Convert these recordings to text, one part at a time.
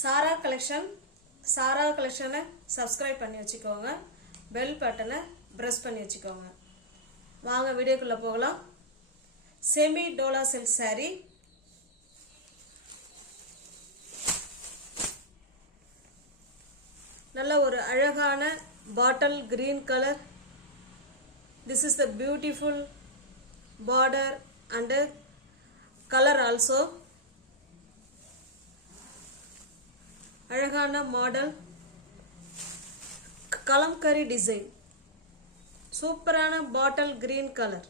சாரா கலெக்ஷனை subscribe பண்ணி வச்சுக்கோங்க. Bell பட்டனை பிரஸ் பண்ணி வச்சுக்கோங்க. வாங்க வீடியோக்குள்ள போகலாம். செமி டோலா சில்க் saree, நல்ல ஒரு அழகான bottle green colour. This is the beautiful border and color also. அழகான மாடல் கலம்கரி டிசைன், சூப்பரான bottle green colour.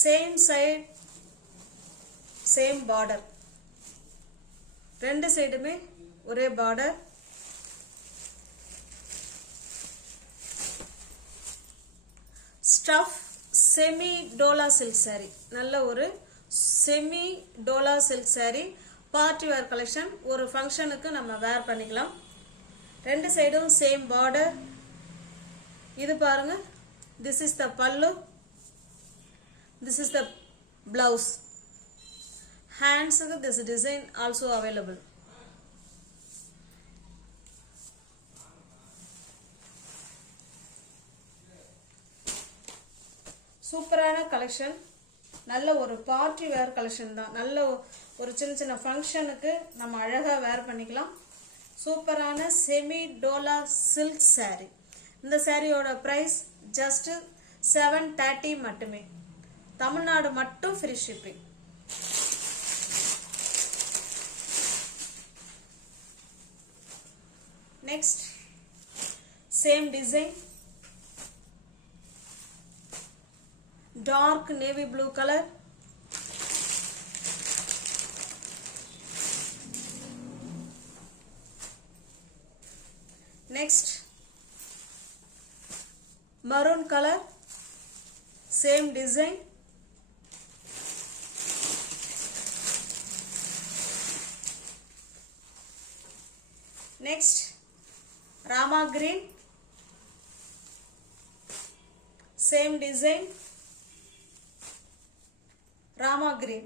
Same side same border, ரெண்டு சைடுமே ஒரே border. Stuff semi Dola silk saree, நல்ல ஒரு semi Dola silk saree, party wear collection. ஒரு ஃபங்க்ஷனுக்கு நம்ம வேர் பண்ணிக்கலாம். ரெண்டு சைடும் சேம் பார்டர். இது பாருங்க, this is the pallu, this is the blouse. Hands க்கு this design also available. சூப்பரான கலெக்ஷன், நல்ல ஒரு பார்ட்டி வேர் கலெக்ஷன் தான். நல்ல ஒரு சின்ன சின்ன ஃபங்க்ஷனுக்கு நம்ம அழகாக வேர் பண்ணிக்கலாம். சூப்பரான செமி டோலா சில்க் saree. இந்த சாரியோட ப்ரைஸ் ஜஸ்ட் 730 மட்டுமே. தமிழ்நாடு மட்டும் free shipping. Next same design, dark navy blue color. Next maroon color, same design. Next rama green, same design. Rama green.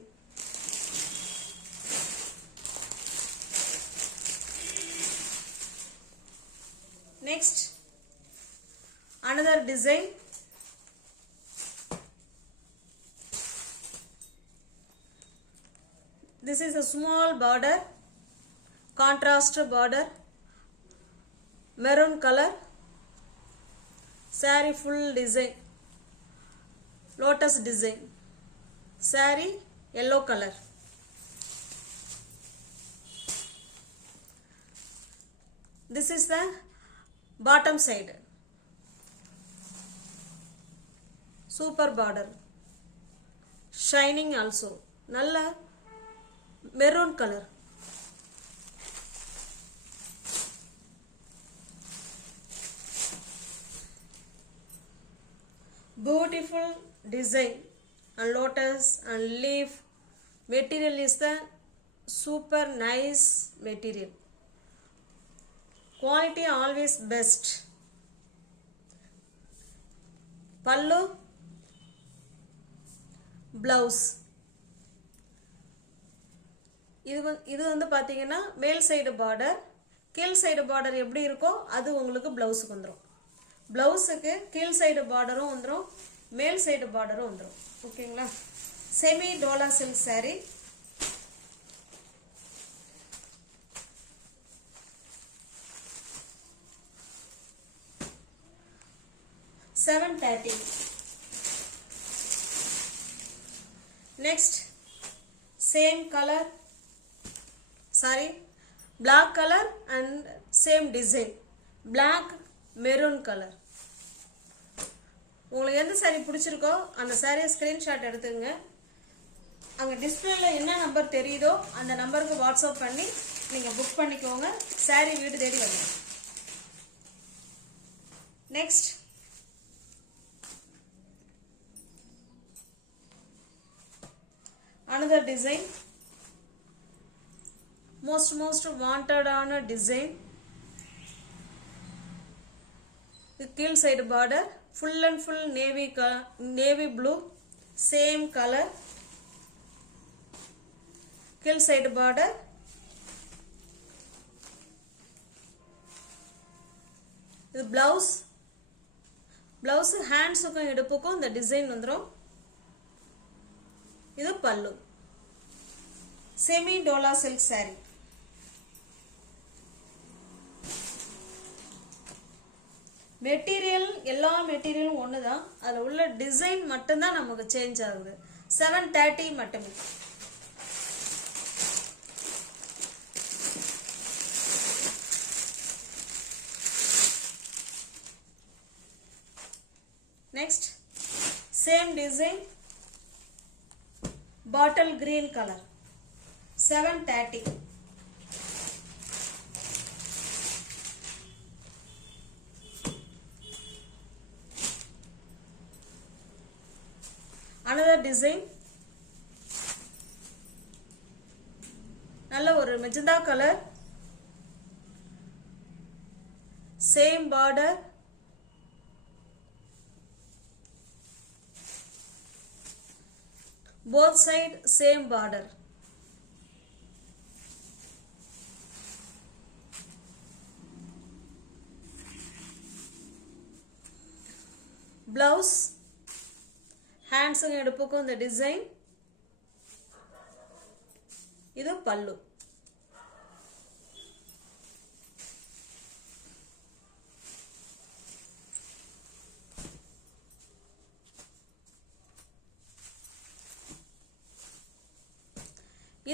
Next another design, this is a small border, contrast border, maroon color. Saree full design, lotus design. Saree yellow color. This is the bottom side, super border, shining also, nalla maroon color. Beautiful design and lotus and leaf. Material is the super nice material, quality always best. Pallu, blouse. இது வந்து பாத்தீங்கன்னா மேல் side border, கீழ் side border எப்படி இருக்கோ அது உங்களுக்கு பிளவுஸுக்கு வந்துடும். பிளவுஸுக்கு கீழ் சைடு பார்டரும் வந்துடும், மேல் சைடு பார்டரும் வந்துடும். ஓகேங்களா? Semi Dola silk saree. $730. Next same color, sorry, black color and same design, black maroon color. உங்களுக்கு எந்த saree பிடிச்சிருக்கோ அந்த saree ஸ்கிரீன்ஷாட் எடுத்துங்க. அங்க டிஸ்ப்ளேல என்ன நம்பர் தெரியுதோ அந்த நம்பருக்கு வாட்ஸ்அப் பண்ணி நீங்க புக் பண்ணிக்கோங்க. saree வீடு தேடி வந்துடும். Next another design, most wanted on a design. Keel side border, full and full navy blue, same color. கீழ் சைடு பார்டர், இது பிளவுஸ். பிளவுஸ் ஹேண்ட்ஸுக்கும் இடுப்புக்கும் இந்த டிசைன் வந்துடும். இது பல்லு. Semi Dola silk saree. Material எல்லா மெட்டீரியலும் ஒன்று தான், அதில் உள்ள டிசைன் மட்டும்தான் நமக்கு சேஞ்ச் ஆகுது. 730 மட்டுமே. Next same design, bottle green colour, 730. another design, நல்ல ஒரு magenta colour, same border, both side same border. Blouse, hands and எடுப்புக்கும் இந்த டிசைன். இது பல்லு.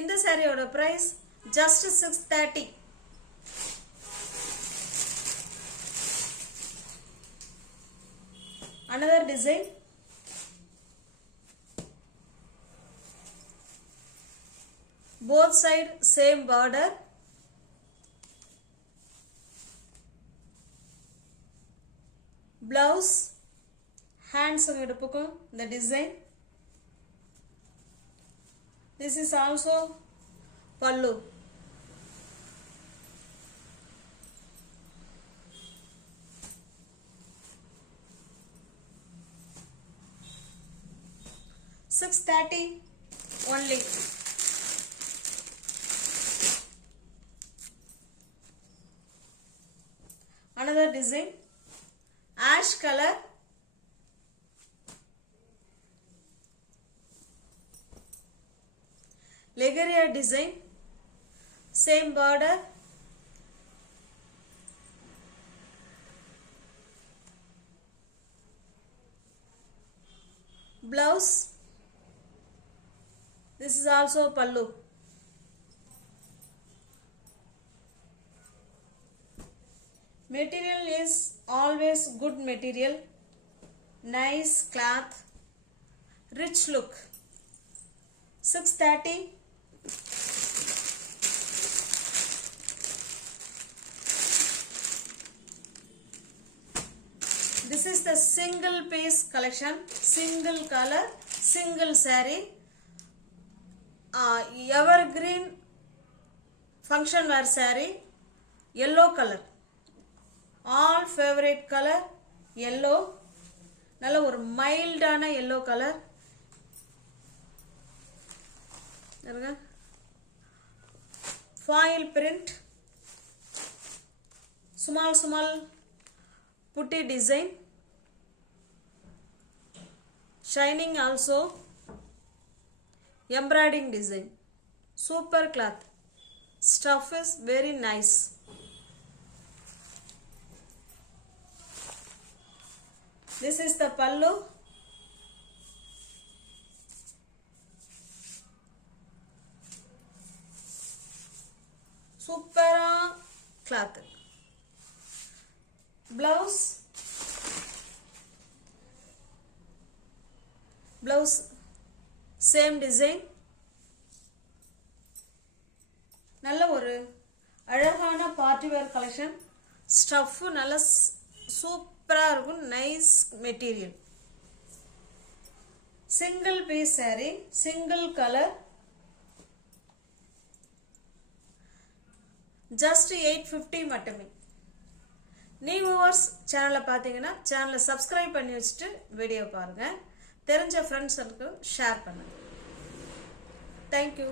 இந்த சாரியோட price just 630. another design, both side same border, blouse, hands and எடுப்புக்கும் இந்த design. This is also pallu. $630 only. Another design, ash color, Legeria design, same border, blouse, this is also pallu. Material is always good material, nice cloth, rich look. 630. This is the single piece collection, single color, single saree, evergreen function wear saree, yellow color, all favorite color yellow, நல்ல ஒரு மைல்டான yellow color. Foil print, small putty design, shining also, embroidering design, super cloth, stuff is very nice. This is the pallu. Super cloth. Blouse, same design. நல்ல ஒரு அழகான party wear collection. Stuff நல்ல சூப்பரா இருக்கும், nice material. Single piece saree, single colour, just 850 மட்டுமே. New viewers சேனலை பார்த்தீங்கன்னா சேனலை சப்ஸ்கிரைப் பண்ணி வச்சுட்டு வீடியோ பாருங்க, தெரிஞ்ச ஃப்ரெண்ட்ஸுக்கு ஷேர் பண்ணுங்க. தேங்க்யூ.